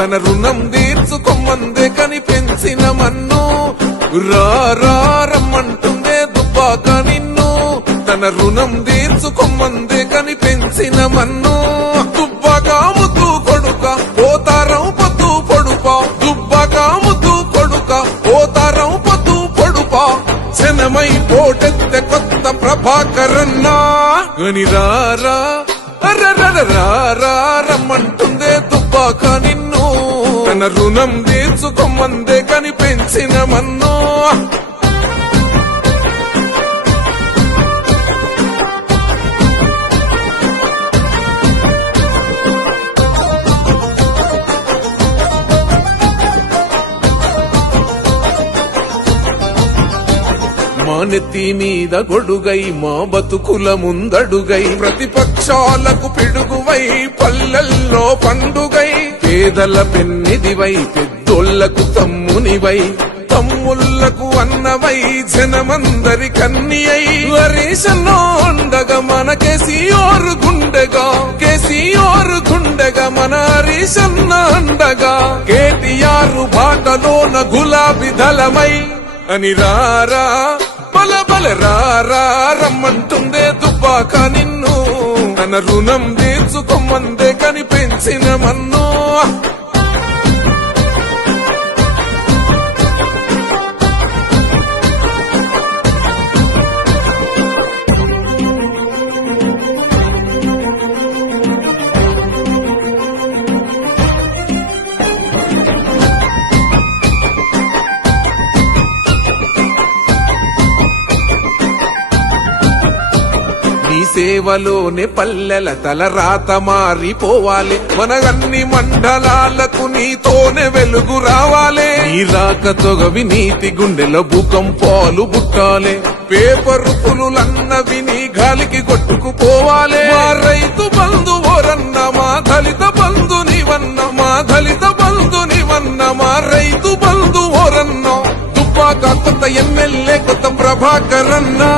తన రుణం తీర్చుకోమందే కనిపించిన మన్ను రమ్మంటుందే దుబ్బాక నిన్ను తన రుణం తీర్చుకోమందే కనిపించిన మన్ను దుబ్బాక ముద్దు కొడుక పోతారం పొద్దు పొడుపా దుబ్బాక ముద్దు కొడుక పోతారం పొద్దు పొడుపా జనమై పోటెత్తే కొత్త ప్రభాకరన్నా గని రమ్మంటుందే దుబ్బాక నిన్ను తన రుణం తీర్చుకోమందే కనిపించిన మన్ను మా నెత్తి మీద గొడుగై మా బతుకుల ముందడుగై ప్రతిపక్షాలకు పిడుగువై పల్లెల్లో పండుగై పేదల పెన్నిదివై పెద్దోళ్లకు తమ్మునివై తమ్ముళ్లకు అన్నవై జనమందరి కన్నియై హరీశన్నో అండగా మన కేసీఆర్ గుండెగా మన హరీశన్న అండగా కేటీఆర్ బాటలోన గులాబీ దళమై అని బల రమ్మంటుందే దుబ్బాక నిన్ను తన రుణం తీర్చుకోమందే కనిపించిన మన్ను సేవలోనే పల్లెల తలరాత మారిపోవాలి మన అన్ని మండలాలకు నీతోనే వెలుగు రావాలి నీ రాకతో వినీతి గుండెలో భూకంపాలు పుట్టాలి పేపరు పులులన్నవి నీ గాలికి కొట్టుకుపోవాలి మా రైతు బంధు ఓరన్న మా దళిత బంధు నీవన్న మా దళిత బంధు నీవన్న మా రైతు బంధు ఓరన్న దుబ్బాక కొత్త ఎమ్మెల్యే కొత్త ప్రభాకరన్నా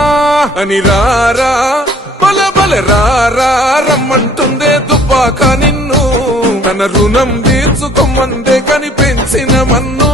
అని బల రమ్మంటుందే దుబ్బాక నిన్ను తన రుణం తీర్చుకోమందే కనిపించిన మన్ను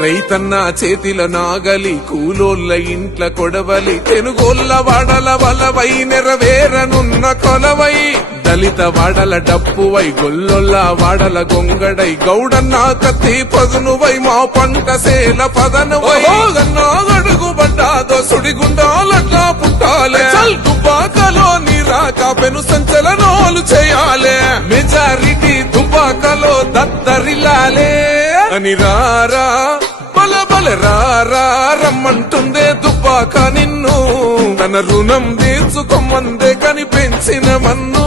రైతన్న చేతిల నాగలి కూలోళ్ళ ఇంట్ల కొడవలి తెనుగోళ్ళ వాడల వలవై నెరవేరనున్న కొలవై దళిత వాడల డప్పువై గొల్లొల్ల వాడల గొంగడై గౌడన్న కత్తి పదునువై మా పంట సేల పదనువై గడుగు పడ్డాదో సుడిగుండాలట్లా పుట్టాలే దుబ్బాకలో నీరాక పెను సంచలనాలు చేయాలే మెజారిటీ దుబ్బాకలో దద్దరిల్లాలే అని బల రమ్మంటుందే దుబ్బాక నిన్ను తన రుణం తీర్చుకోమందే కనిపించిన మన్ను